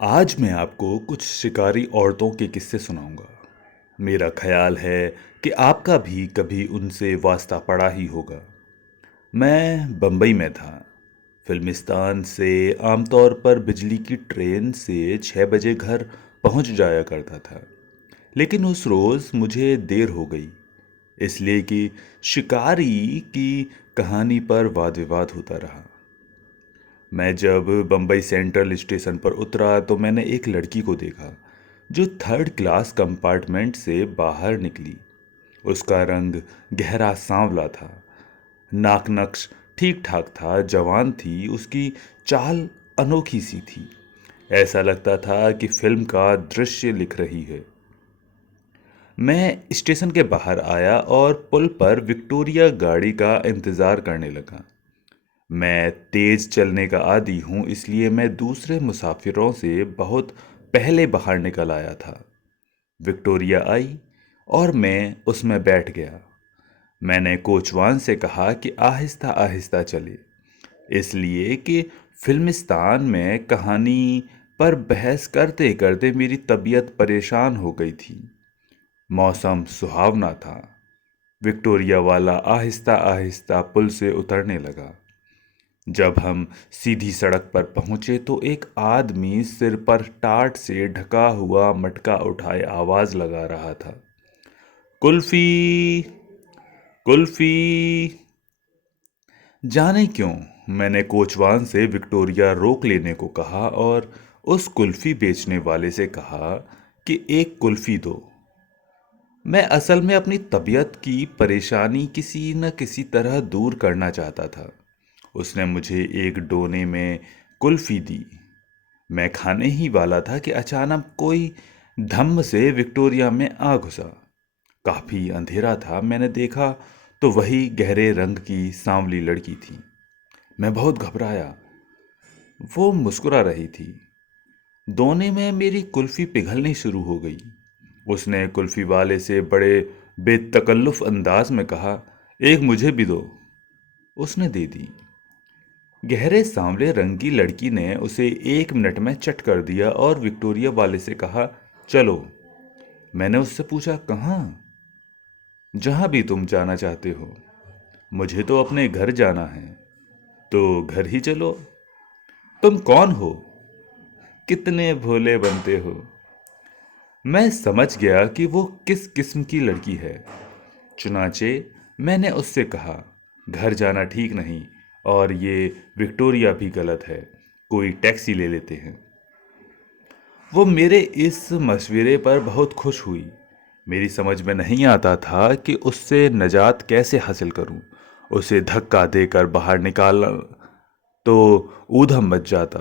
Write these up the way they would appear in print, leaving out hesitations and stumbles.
आज मैं आपको कुछ शिकारी औरतों के किस्से सुनाऊंगा। मेरा ख्याल है कि आपका भी कभी उनसे वास्ता पड़ा ही होगा। मैं बम्बई में था। फिल्मिस्तान से आमतौर पर बिजली की ट्रेन से 6 बजे घर पहुंच जाया करता था। लेकिन उस रोज़ मुझे देर हो गई, इसलिए कि शिकारी की कहानी पर वाद विवाद होता रहा। मैं जब बम्बई सेंट्रल स्टेशन पर उतरा तो मैंने एक लड़की को देखा जो थर्ड क्लास कंपार्टमेंट से बाहर निकली। उसका रंग गहरा सांवला था, नाक नक्श ठीक ठाक था, जवान थी, उसकी चाल अनोखी सी थी। ऐसा लगता था कि फिल्म का दृश्य लिख रही है। मैं स्टेशन के बाहर आया और पुल पर विक्टोरिया गाड़ी का इंतज़ार करने लगा। मैं तेज चलने का आदी हूँ, इसलिए मैं दूसरे मुसाफिरों से बहुत पहले बाहर निकल आया था। विक्टोरिया आई और मैं उसमें बैठ गया। मैंने कोचवान से कहा कि आहिस्ता आहिस्ता चले, इसलिए कि फिल्मिस्तान में कहानी पर बहस करते करते मेरी तबीयत परेशान हो गई थी। मौसम सुहावना था। विक्टोरिया वाला आहिस्ता आहिस्ता पुल से उतरने लगा। जब हम सीधी सड़क पर पहुंचे तो एक आदमी सिर पर टाट से ढका हुआ मटका उठाए आवाज लगा रहा था, कुल्फी, कुल्फी। जाने क्यों मैंने कोचवान से विक्टोरिया रोक लेने को कहा और उस कुल्फी बेचने वाले से कहा कि एक कुल्फी दो। मैं असल में अपनी तबीयत की परेशानी किसी न किसी तरह दूर करना चाहता था। उसने मुझे एक डोने में कुल्फी दी। मैं खाने ही वाला था कि अचानक कोई धम्म से विक्टोरिया में आ घुसा। काफी अंधेरा था। मैंने देखा तो वही गहरे रंग की सांवली लड़की थी। मैं बहुत घबराया। वो मुस्कुरा रही थी। दोने में मेरी कुल्फी पिघलनी शुरू हो गई। उसने कुल्फी वाले से बड़े बेतकल्लुफ अंदाज में कहा, एक मुझे भी दो। उसने दे दी। गहरे सांवले रंग की लड़की ने उसे 1 मिनट में चट कर दिया और विक्टोरिया वाले से कहा, चलो। मैंने उससे पूछा, कहाँ? जहां भी तुम जाना चाहते हो। मुझे तो अपने घर जाना है। तो घर ही चलो। तुम कौन हो? कितने भोले बनते हो। मैं समझ गया कि वो किस किस्म की लड़की है। चुनाचे मैंने उससे कहा, घर जाना ठीक नहीं और ये विक्टोरिया भी गलत है, कोई टैक्सी ले लेते हैं। वो मेरे इस मशवरे पर बहुत खुश हुई। मेरी समझ में नहीं आता था कि उससे निजात कैसे हासिल करूं। उसे धक्का देकर बाहर निकालना तो ऊधम मच जाता।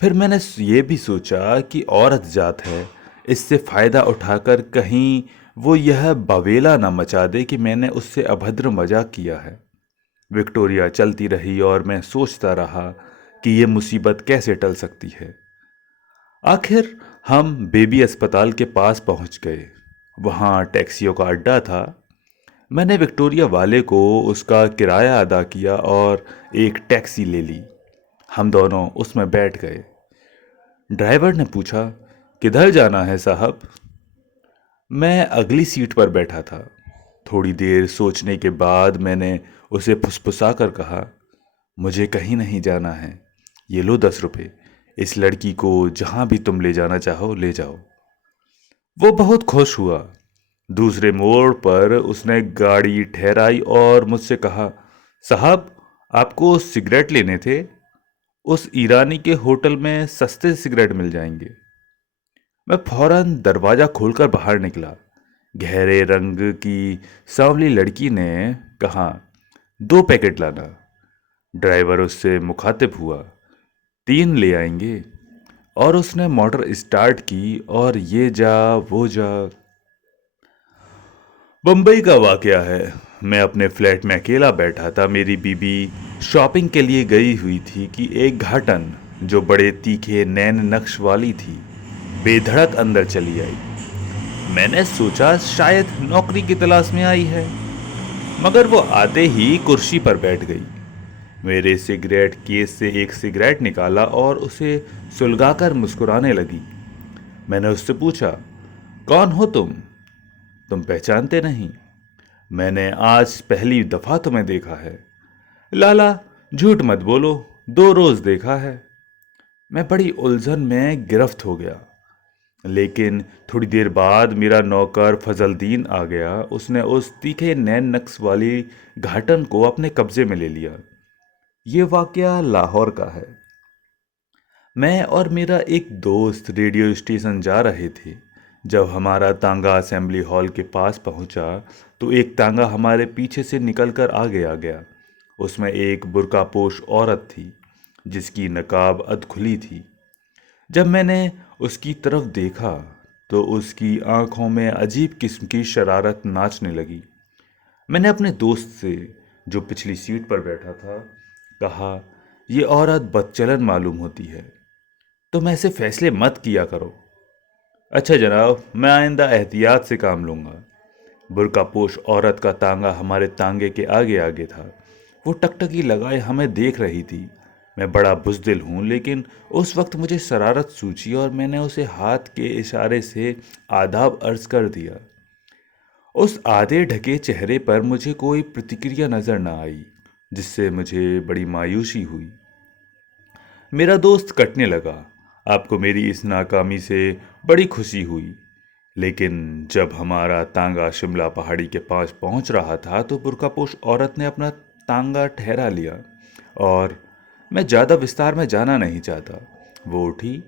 फिर मैंने ये भी सोचा कि औरत जात है, इससे फायदा उठाकर कहीं वो यह बवेला ना मचा दे कि मैंने उससे अभद्र मजाक किया है। विक्टोरिया चलती रही और मैं सोचता रहा कि ये मुसीबत कैसे टल सकती है। आखिर हम बेबी अस्पताल के पास पहुंच गए। वहां टैक्सियों का अड्डा था। मैंने विक्टोरिया वाले को उसका किराया अदा किया और एक टैक्सी ले ली। हम दोनों उसमें बैठ गए। ड्राइवर ने पूछा, किधर जाना है साहब? मैं अगली सीट पर बैठा था। थोड़ी देर सोचने के बाद मैंने उसे फुसफुसा कर कहा, मुझे कहीं नहीं जाना है। ये लो 10 रुपए। इस लड़की को जहां भी तुम ले जाना चाहो ले जाओ। वो बहुत खुश हुआ। दूसरे मोड़ पर उसने गाड़ी ठहराई और मुझसे कहा, साहब, आपको सिगरेट लेने थे? उस ईरानी के होटल में सस्ते सिगरेट मिल जाएंगे। मैं फौरन दरवाजा खोलकर बाहर निकला। गहरे रंग की सांवली लड़की ने कहा, 2 पैकेट लाना। ड्राइवर उससे मुखातिब हुआ, 3 ले आएंगे। और उसने मोटर स्टार्ट की और ये जा वो जा। बम्बई का वाकया है। मैं अपने फ्लैट में अकेला बैठा था। मेरी बीबी शॉपिंग के लिए गई हुई थी कि एक घाटन जो बड़े तीखे नैन नक्श वाली थी बेधड़क अंदर चली आई। मैंने सोचा शायद नौकरी की तलाश में आई है, मगर वो आते ही कुर्सी पर बैठ गई। मेरे सिगरेट केस से एक सिगरेट निकाला और उसे सुलगाकर मुस्कुराने लगी। मैंने उससे पूछा, कौन हो तुम पहचानते नहीं? मैंने आज पहली दफा तुम्हें देखा है। लाला, झूठ मत बोलो, 2 रोज देखा है। मैं बड़ी उलझन में गिरफ्त हो गया। लेकिन थोड़ी देर बाद मेरा नौकर फजलदीन आ गया। उसने उस तीखे नैन नक्श वाली घाटन को अपने कब्जे में ले लिया। ये वाकया लाहौर का है। मैं और मेरा एक दोस्त रेडियो स्टेशन जा रहे थे। जब हमारा तांगा असेंबली हॉल के पास पहुंचा तो एक तांगा हमारे पीछे से निकलकर आगे आ गया। उसमें एक बुर्कापोश औरत थी जिसकी नकाब अधखुली थी। जब मैंने उसकी तरफ देखा तो उसकी आंखों में अजीब किस्म की शरारत नाचने लगी। मैंने अपने दोस्त से, जो पिछली सीट पर बैठा था, कहा, यह औरत बदचलन मालूम होती है, तुम ऐसे फैसले मत किया करो। अच्छा जनाब, मैं आइंदा एहतियात से काम लूंगा। बुर्कापोश औरत का तांगा हमारे तांगे के आगे आगे था। वो टकटकी लगाए हमें देख रही थी। मैं बड़ा बुज़दिल हूँ, लेकिन उस वक्त मुझे शरारत सूझी और मैंने उसे हाथ के इशारे से आदाब अर्ज कर दिया। उस आधे ढके चेहरे पर मुझे कोई प्रतिक्रिया नजर न आई, जिससे मुझे बड़ी मायूसी हुई। मेरा दोस्त कटने लगा। आपको मेरी इस नाकामी से बड़ी खुशी हुई। लेकिन जब हमारा तांगा शिमला पहाड़ी के पास पहुंच रहा था तो बुर्कापोश औरत ने अपना तांगा ठहरा लिया और मैं ज़्यादा विस्तार में जाना नहीं चाहता। वो उठी,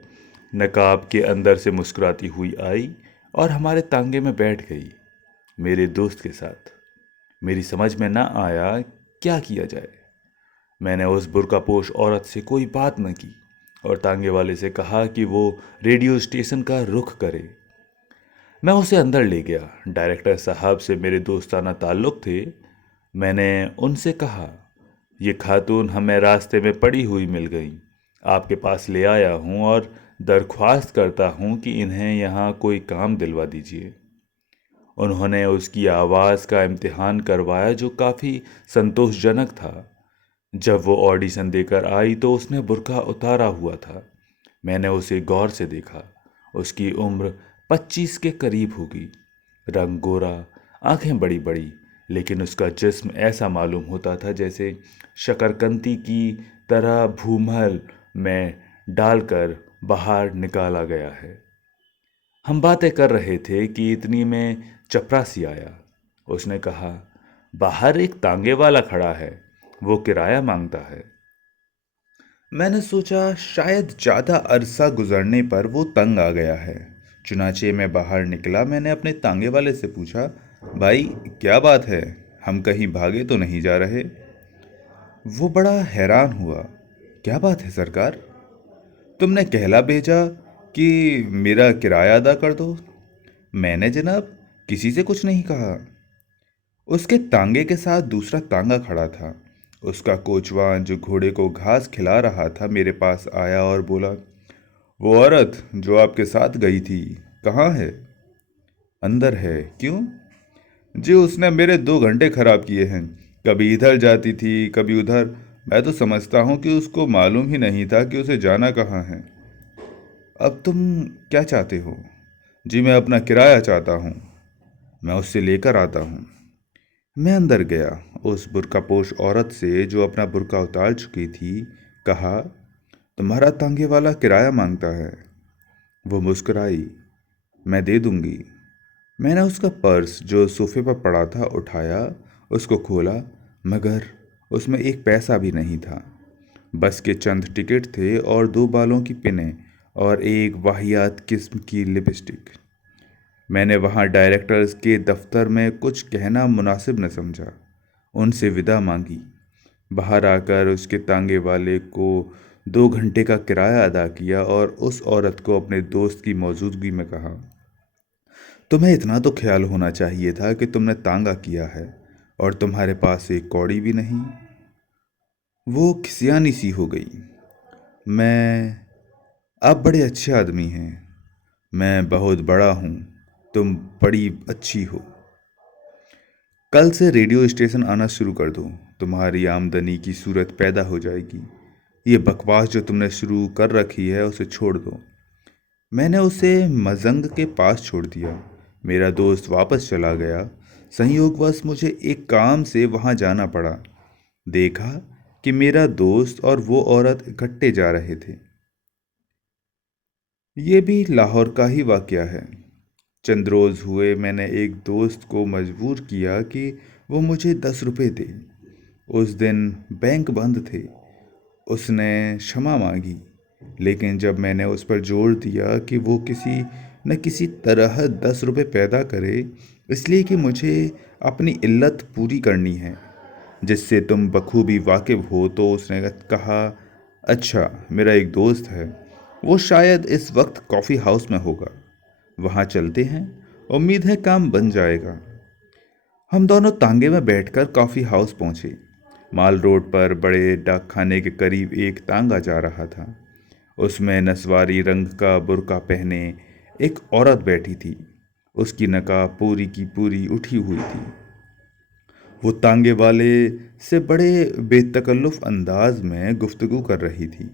नकाब के अंदर से मुस्कुराती हुई आई और हमारे तांगे में बैठ गई, मेरे दोस्त के साथ। मेरी समझ में ना आया क्या किया जाए। मैंने उस बुर्कापोश औरत से कोई बात न की और तांगे वाले से कहा कि वो रेडियो स्टेशन का रुख करे। मैं उसे अंदर ले गया। डायरेक्टर साहब से मेरे दोस्ताना ताल्लुक थे। मैंने उनसे कहा, ये खातून हमें रास्ते में पड़ी हुई मिल गई, आपके पास ले आया हूँ और दरख्वास्त करता हूँ कि इन्हें यहाँ कोई काम दिलवा दीजिए। उन्होंने उसकी आवाज़ का इम्तिहान करवाया, जो काफ़ी संतोषजनक था। जब वो ऑडिशन देकर आई तो उसने बुर्का उतारा हुआ था। मैंने उसे गौर से देखा। उसकी उम्र 25 के करीब होगी। रंग गोरा, आंखें बड़ी बड़ी, लेकिन उसका जिस्म ऐसा मालूम होता था जैसे शकरकंदी की तरह भूमल में डालकर बाहर निकाला गया है। हम बातें कर रहे थे कि इतनी में चपरासी आया। उसने कहा, बाहर एक तांगे वाला खड़ा है, वो किराया मांगता है। मैंने सोचा शायद ज़्यादा अरसा गुजरने पर वो तंग आ गया है। चुनाचे मैं बाहर निकला। मैंने अपने तांगे वाले से पूछा, भाई क्या बात है, हम कहीं भागे तो नहीं जा रहे? वो बड़ा हैरान हुआ। क्या बात है सरकार? तुमने कहला भेजा कि मेरा किराया अदा कर दो। मैंने जनाब किसी से कुछ नहीं कहा। उसके तांगे के साथ दूसरा तांगा खड़ा था। उसका कोचवान, जो घोड़े को घास खिला रहा था, मेरे पास आया और बोला, वो औरत जो आपके साथ गई थी कहाँ है? अंदर है। क्यों? जी उसने मेरे 2 घंटे खराब किए हैं। कभी इधर जाती थी कभी उधर। मैं तो समझता हूँ कि उसको मालूम ही नहीं था कि उसे जाना कहाँ है। अब तुम क्या चाहते हो? जी मैं अपना किराया चाहता हूँ। मैं उससे लेकर आता हूँ। मैं अंदर गया। उस बुर्कापोश औरत से, जो अपना बुर्का उतार चुकी थी, कहा, तुम्हारा तांगे वाला किराया मांगता है। वो मुस्कुराई। मैं दे दूंगी। मैंने उसका पर्स, जो सोफे पर पड़ा था, उठाया, उसको खोला, मगर उसमें एक पैसा भी नहीं था। बस के चंद टिकट थे और 2 बालों की पिनें और एक वाहियात किस्म की लिपस्टिक। मैंने वहाँ डायरेक्टर्स के दफ्तर में कुछ कहना मुनासिब न समझा। उनसे विदा मांगी। बाहर आकर उसके तांगे वाले को 2 घंटे का किराया अदा किया और उस औरत को अपने दोस्त की मौजूदगी में कहा, तुम्हें इतना तो ख्याल होना चाहिए था कि तुमने तांगा किया है और तुम्हारे पास एक कौड़ी भी नहीं। वो खिसियानी सी हो गई। मैं आप बड़े अच्छे आदमी हैं। मैं बहुत बड़ा हूँ। तुम बड़ी अच्छी हो। कल से रेडियो स्टेशन आना शुरू कर दो। तुम्हारी आमदनी की सूरत पैदा हो जाएगी। ये बकवास जो तुमने शुरू कर रखी है उसे छोड़ दो। मैंने उसे मजंग के पास छोड़ दिया। मेरा दोस्त वापस चला गया। संयोगवश मुझे एक काम से वहां जाना पड़ा। देखा कि मेरा दोस्त और वो औरत इकट्ठे जा रहे थे। ये भी लाहौर का ही वाकया है। चंद रोज हुए मैंने एक दोस्त को मजबूर किया कि वो मुझे 10 रुपए दे। उस दिन बैंक बंद थे। उसने क्षमा मांगी, लेकिन जब मैंने उस पर जोर दिया कि वो किसी न किसी तरह 10 रुपए पैदा करे, इसलिए कि मुझे अपनी इल्लत पूरी करनी है जिससे तुम बखूबी वाकिफ हो, तो उसने कहा, अच्छा, मेरा एक दोस्त है, वो शायद इस वक्त कॉफ़ी हाउस में होगा, वहाँ चलते हैं, उम्मीद है काम बन जाएगा। हम दोनों तांगे में बैठकर कॉफ़ी हाउस पहुँचे। माल रोड पर बड़े डाकखाने के करीब एक तांगा जा रहा था। उसमें नसवारी रंग का बुर्का पहने एक औरत बैठी थी। उसकी नकाब पूरी की पूरी उठी हुई थी। वो तांगे वाले से बड़े बेतकल्लुफ़ अंदाज में गुफ्तगू कर रही थी।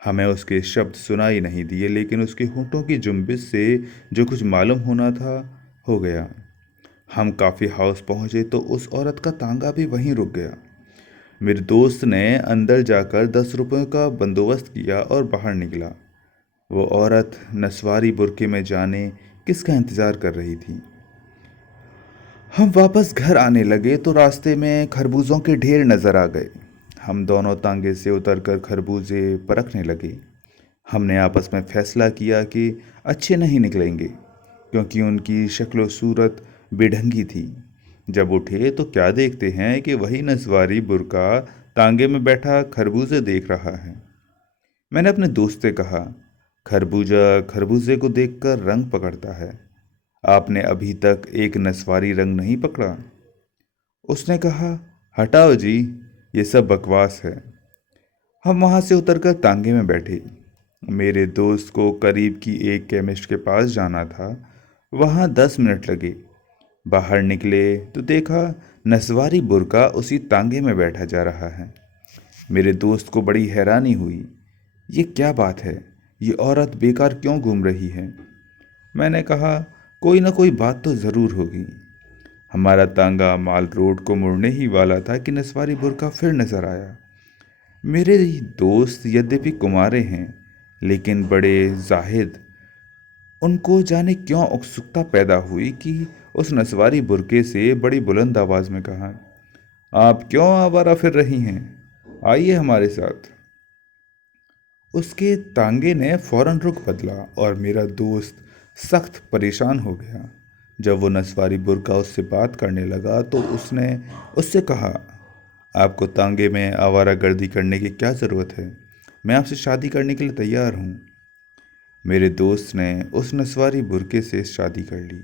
हमें उसके शब्द सुनाई नहीं दिए, लेकिन उसके होठों की जुम्बिश से जो कुछ मालूम होना था हो गया। हम कॉफ़ी हाउस पहुँचे तो उस औरत का तांगा भी वहीं रुक गया। मेरे दोस्त ने अंदर जाकर 10 रुपयों का बंदोबस्त किया और बाहर निकला। वो औरत नसवारी बुर्के में जाने किसका इंतज़ार कर रही थी। हम वापस घर आने लगे तो रास्ते में खरबूजों के ढेर नज़र आ गए। हम दोनों तांगे से उतरकर खरबूजे परखने लगे। हमने आपस में फैसला किया कि अच्छे नहीं निकलेंगे, क्योंकि उनकी शक्ल व सूरत बेढंगी थी। जब उठे तो क्या देखते हैं कि वही नसवारी बुर्का तांगे में बैठा खरबूजे देख रहा है। मैंने अपने दोस्त से कहा, खरबूजा खरबूजे को देखकर रंग पकड़ता है। आपने अभी तक एक नसवारी रंग नहीं पकड़ा। उसने कहा, हटाओ जी, ये सब बकवास है। हम वहाँ से उतरकर तांगे में बैठे। मेरे दोस्त को करीब की एक केमिस्ट के पास जाना था। वहाँ 10 मिनट लगे। बाहर निकले तो देखा नसवारी बुर्का उसी तांगे में बैठा जा रहा है। मेरे दोस्त को बड़ी हैरानी हुई। ये क्या बात है? ये औरत बेकार क्यों घूम रही है? मैंने कहा, कोई ना कोई बात तो ज़रूर होगी। हमारा तांगा माल रोड को मुड़ने ही वाला था कि नसवारी बुर्का फिर नजर आया। मेरे दोस्त यद्यपि कुंवारे हैं, लेकिन बड़े जाहिद। उनको जाने क्यों उत्सुकता पैदा हुई कि उस नसवारी बुर्के से बड़ी बुलंद आवाज में कहा, आप क्यों आवारा फिर रही हैं? आइए हमारे साथ। उसके तांगे ने फौरन रुख बदला और मेरा दोस्त सख्त परेशान हो गया। जब वो नसवारी बुर्का उससे बात करने लगा तो उसने उससे कहा, आपको तांगे में आवारागर्दी करने की क्या ज़रूरत है? मैं आपसे शादी करने के लिए तैयार हूँ। मेरे दोस्त ने उस नसवारी बुर्के से शादी कर ली।